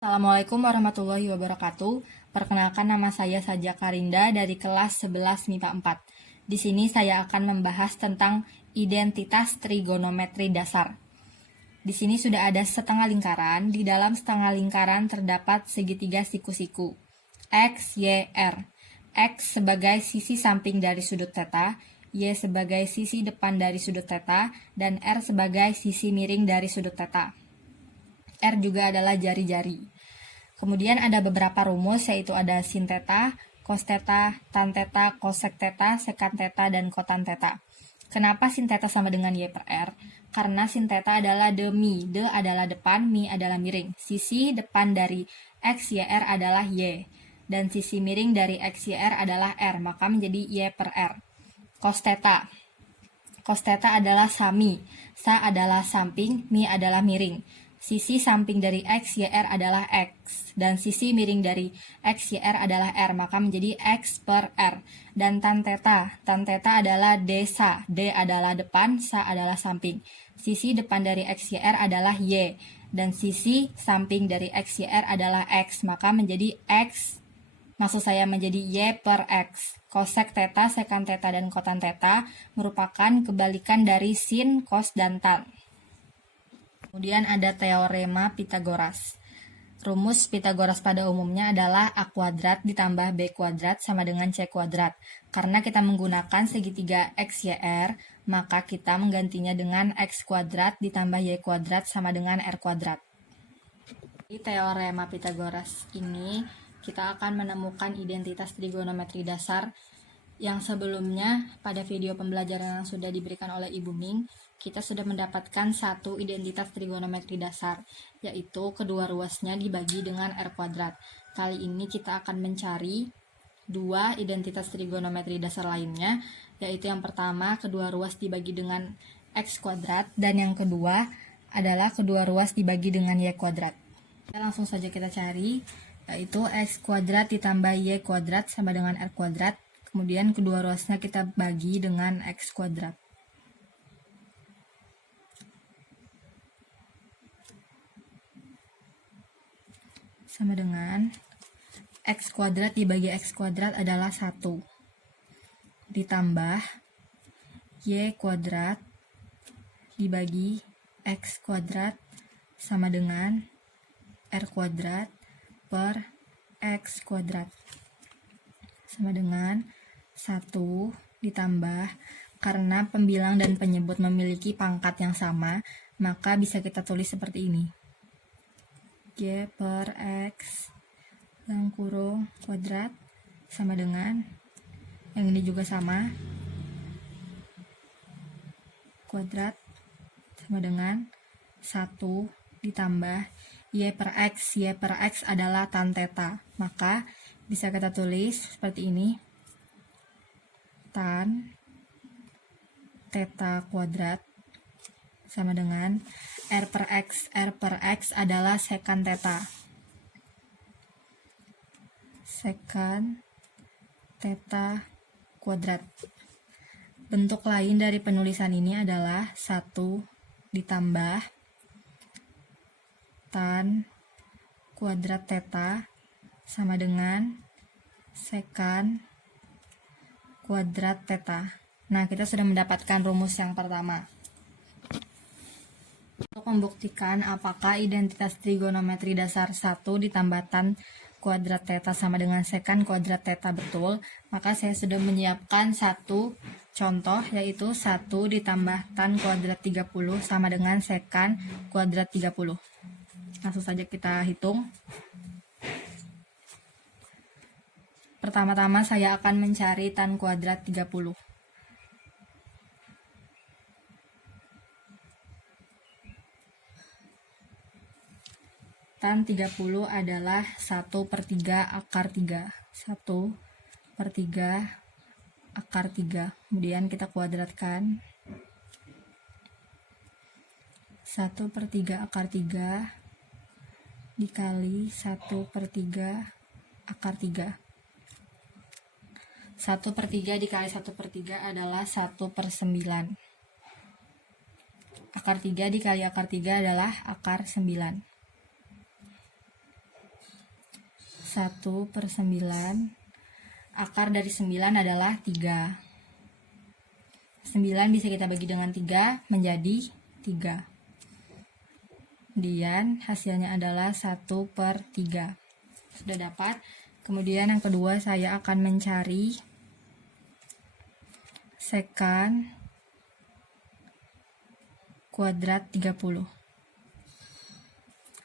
Assalamualaikum warahmatullahi wabarakatuh. Perkenalkan, nama saya Saja Karinda dari kelas 11 MIPA 4. Di sini saya akan membahas tentang identitas trigonometri dasar. Di sini sudah ada setengah lingkaran. Di dalam setengah lingkaran terdapat segitiga siku-siku X, Y, R. X sebagai sisi samping dari sudut theta, Y sebagai sisi depan dari sudut theta, dan R sebagai sisi miring dari sudut theta. R juga adalah jari-jari. Kemudian ada beberapa rumus, yaitu ada sin theta, cos theta, tan theta, cosec theta, secant theta, dan cotan theta. Kenapa sin theta sama dengan Y per R? Karena sin theta adalah de mi. De adalah depan, mi adalah miring. Sisi depan dari X, Y, R adalah Y. Dan sisi miring dari X, Y, R adalah R. Maka menjadi Y per R. Cos theta. Cos theta adalah sami. Sa adalah samping, mi adalah miring. Sisi samping dari X, Y, R adalah X. Dan sisi miring dari X, Y, R adalah R. Maka menjadi X per R. Dan tan theta. Tan theta adalah D sa. D adalah depan, sa adalah samping. Sisi depan dari X, Y, R adalah Y. Dan sisi samping dari X, Y, R adalah X. Maka menjadi X, maksud saya menjadi Y per X. Cosec theta, secant theta, dan cotan theta merupakan kebalikan dari sin, cos, dan tan. Kemudian ada teorema Pitagoras. Rumus Pitagoras pada umumnya adalah A kuadrat ditambah B kuadrat sama dengan C kuadrat. Karena kita menggunakan segitiga X, Y, R, maka kita menggantinya dengan X kuadrat ditambah Y kuadrat sama dengan R kuadrat. Di teorema Pitagoras ini, kita akan menemukan identitas trigonometri dasar yang sebelumnya pada video pembelajaran yang sudah diberikan oleh Ibu Ming, kita sudah mendapatkan satu identitas trigonometri dasar, yaitu kedua ruasnya dibagi dengan R kuadrat. Kali ini kita akan mencari dua identitas trigonometri dasar lainnya, yaitu yang pertama kedua ruas dibagi dengan X kuadrat, dan yang kedua adalah kedua ruas dibagi dengan Y kuadrat. Langsung saja kita cari, yaitu X kuadrat ditambah Y kuadrat sama dengan R kuadrat. Kemudian kedua ruasnya kita bagi dengan X kuadrat. Sama dengan X kuadrat dibagi X kuadrat adalah 1. Ditambah Y kuadrat dibagi X kuadrat sama dengan R kuadrat per X kuadrat. Sama dengan 1 ditambah, karena pembilang dan penyebut memiliki pangkat yang sama, maka bisa kita tulis seperti ini. Y per X dalam kurung kuadrat sama dengan, yang ini juga sama, kuadrat sama dengan 1 ditambah Y per X. Y per X adalah tan theta, maka bisa kita tulis seperti ini. Tan theta kuadrat sama dengan R per X. R per X adalah secant theta. Secant theta kuadrat. Bentuk lain dari penulisan ini adalah 1 ditambah tan kuadrat theta sama dengan secant kuadrat theta. Nah, kita sudah mendapatkan rumus yang pertama. Untuk membuktikan apakah identitas trigonometri dasar 1 ditambah tan kuadrat theta sama dengan secant kuadrat theta betul, maka saya sudah menyiapkan satu contoh, yaitu 1 ditambah tan kuadrat 30 sama dengan secant kuadrat 30. Langsung saja kita hitung. Pertama-tama saya akan mencari tan kuadrat 30. Tan 30 adalah 1/3 akar 3. 1/3 akar 3. Kemudian kita kuadratkan. 1/3 akar 3 dikali 1/3 akar 3. 1/3 dikali 1/3 adalah 1/9. Akar 3 dikali akar 3 adalah akar 9. 1/9. Akar dari 9 adalah 3. 9 bisa kita bagi dengan 3 menjadi 3. Kemudian hasilnya adalah 1/3. Sudah dapat. Kemudian yang kedua saya akan mencari sekant kuadrat 30.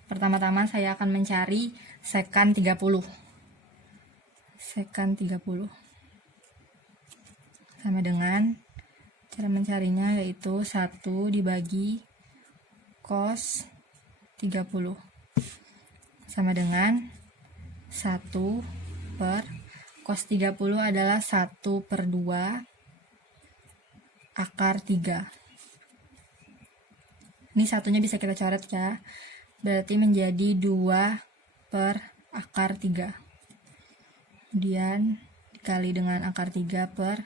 Pertama-tama saya akan mencari sekant 30. Sekant 30 sama dengan, cara mencarinya yaitu 1 dibagi cos 30 sama dengan 1 per cos 30 adalah 1/2 akar 3. Ini satunya bisa kita coret ya. Berarti menjadi 2 per akar 3. Kemudian dikali dengan akar 3 per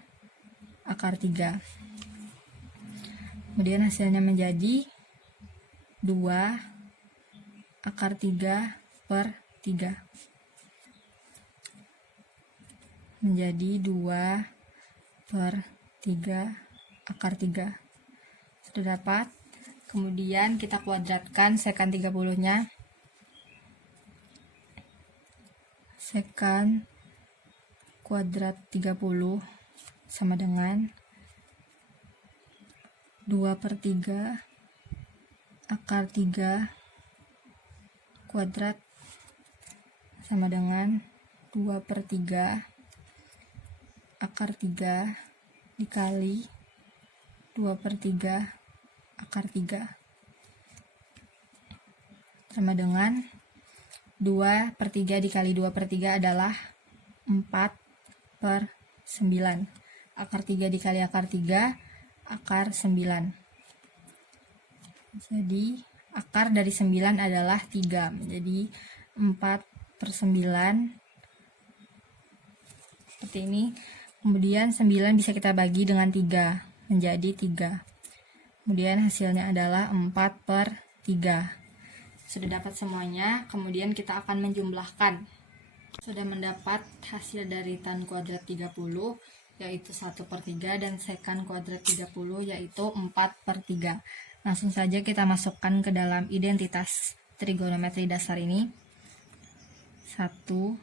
akar 3. Kemudian hasilnya menjadi 2 akar 3 per 3. Menjadi 2 per 3 akar 3. Sudah dapat. Kemudian kita kuadratkan sekant 30-nya. Sekant kuadrat 30 sama dengan 2/3 akar 3 kuadrat sama dengan 2/3 akar 3 dikali 2/3 akar 3 sama dengan 2/3 dikali 2/3 adalah 4/9. Akar 3 dikali akar 3 akar 9. Jadi akar dari 9 adalah 3. Menjadi 4/9 seperti ini. Kemudian 9 bisa kita bagi dengan 3 menjadi 3. Kemudian hasilnya adalah 4/3. Sudah dapat semuanya. Kemudian kita akan menjumlahkan. Sudah mendapat hasil dari tan kuadrat 30 yaitu 1/3 dan sekant kuadrat 30 yaitu 4/3. Langsung saja kita masukkan ke dalam identitas trigonometri dasar ini. 1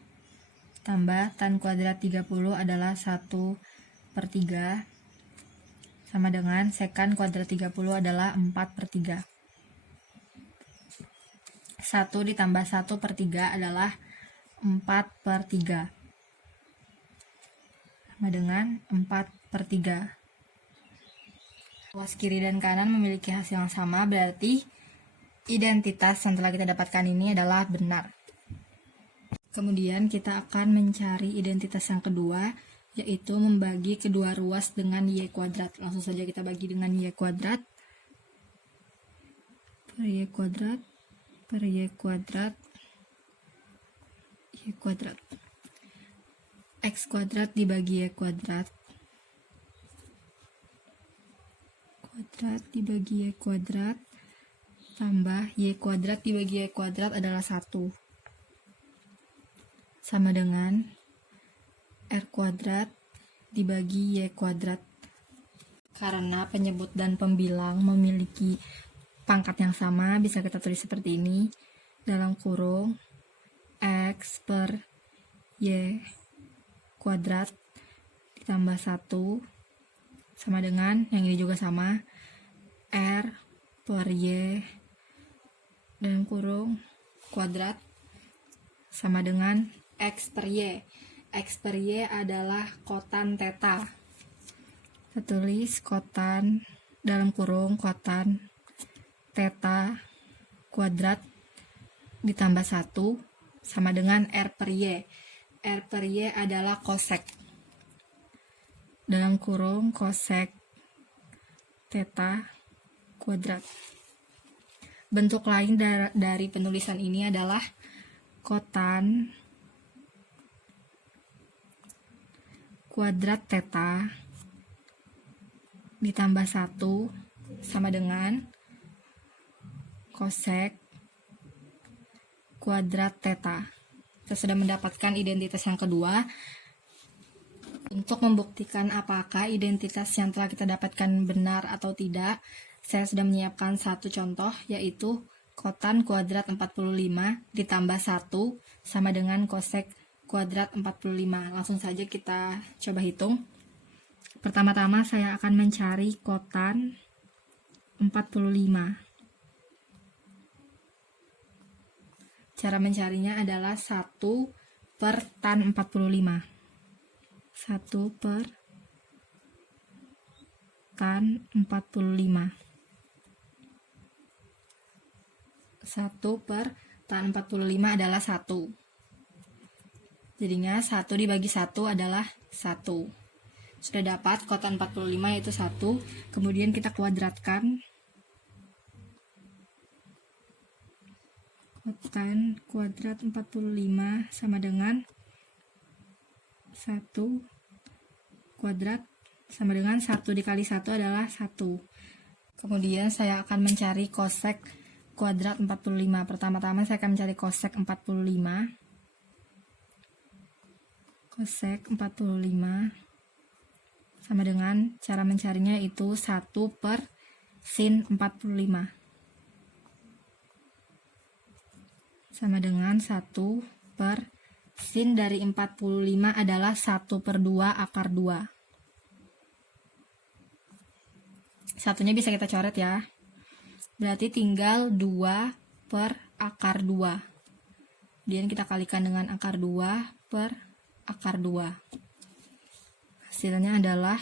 tambah tan kuadrat 30 adalah 1/3 sama dengan sekant kuadrat 30 adalah 4/3. 1 ditambah 1/3 adalah 4/3 sama dengan 4/3. Luas kiri dan kanan memiliki hasil yang sama, berarti identitas yang telah kita dapatkan ini adalah benar. Kemudian kita akan mencari identitas yang kedua, yaitu membagi kedua ruas dengan y kuadrat. Langsung saja kita bagi dengan y kuadrat per y kuadrat per y kuadrat y kuadrat. X kuadrat dibagi y kuadrat dibagi y kuadrat tambah y kuadrat dibagi y kuadrat adalah 1 sama dengan r kuadrat dibagi y kuadrat. Karena penyebut dan pembilang memiliki pangkat yang sama, bisa kita tulis seperti ini, dalam kurung x per y kuadrat ditambah 1 sama dengan, yang ini juga sama, r per y dalam kurung kuadrat sama dengan x per y. X per y adalah kotan theta. Kita tulis kotan dalam kurung kotan theta kuadrat ditambah 1 sama dengan r per y. R per y adalah kosek. Dalam kurung kosek theta kuadrat. Bentuk lain dari penulisan ini adalah kotan kuadrat theta ditambah 1 sama dengan kosek kuadrat theta. Kita sudah mendapatkan identitas yang kedua. Untuk membuktikan apakah identitas yang telah kita dapatkan benar atau tidak, saya sudah menyiapkan satu contoh, yaitu kotan kuadrat 45 ditambah 1 sama dengan kosek kuadrat 45. Langsung saja kita coba hitung. Pertama-tama saya akan mencari kotan 45. Cara mencarinya adalah 1 per tan 45. 1 per tan 45. 1 per tan 45 adalah 1. Jadinya 1 dibagi 1 adalah 1. Sudah dapat kotan 45 yaitu 1. Kemudian kita kuadratkan. Kotan kuadrat 45 sama dengan 1 kuadrat sama dengan 1 dikali 1 adalah 1. Kemudian saya akan mencari kosek kuadrat 45. Pertama-tama saya akan mencari kosek 45. Kosek 45 sama dengan cara mencarinya itu 1 per sin 45. Sama dengan 1 per sin dari 45 adalah 1 per 2 akar 2. Satunya bisa kita coret ya. Berarti tinggal 2 per akar 2. Kemudian kita kalikan dengan akar 2 per akar 2. Hasilnya adalah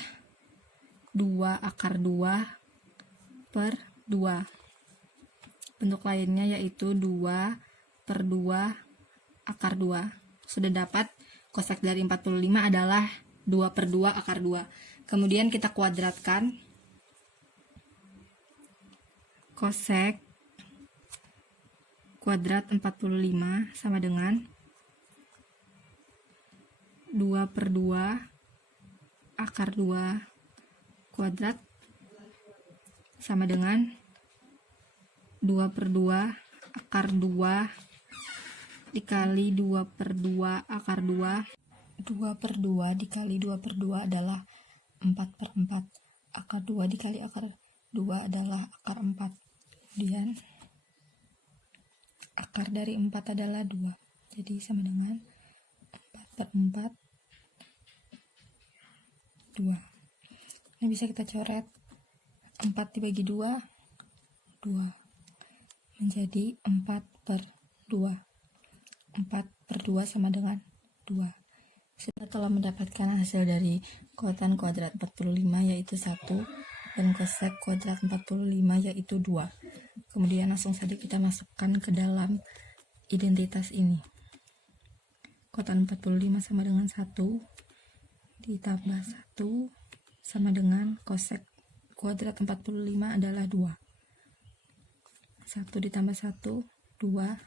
2 akar 2 per 2. Bentuk lainnya yaitu 2 per 2 akar 2. Sudah dapat kosek dari 45 adalah 2 per 2 akar 2. Kemudian kita kuadratkan. Kosek kuadrat 45 sama dengan 2 per 2 akar 2 kuadrat sama dengan 2 per 2 akar 2 dikali 2 per 2 akar 2. 2 per 2 dikali 2 per 2 adalah 4 per 4. Akar 2 dikali akar 2 adalah akar 4. Kemudian akar dari 4 adalah 2. Jadi sama dengan 4 per 4 2. Ini bisa kita coret. 4 dibagi 2 2 menjadi 4 per 2. 4 per 2 sama dengan 2. Kita telah mendapatkan hasil dari kotan kuadrat 45 yaitu 1 dan kosek kuadrat 45 yaitu 2. Kemudian langsung saja kita masukkan ke dalam identitas ini. Kotan 45 sama dengan 1 ditambah 1 sama dengan kosek kuadrat 45 adalah 2. 1 ditambah 1 2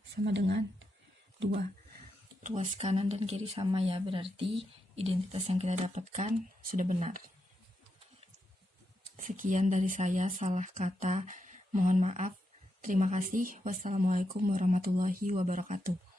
sama dengan 2. Ruas kanan dan kiri sama ya, berarti identitas yang kita dapatkan sudah benar. Sekian dari saya, salah kata mohon maaf. Terima kasih. Wassalamualaikum warahmatullahi wabarakatuh.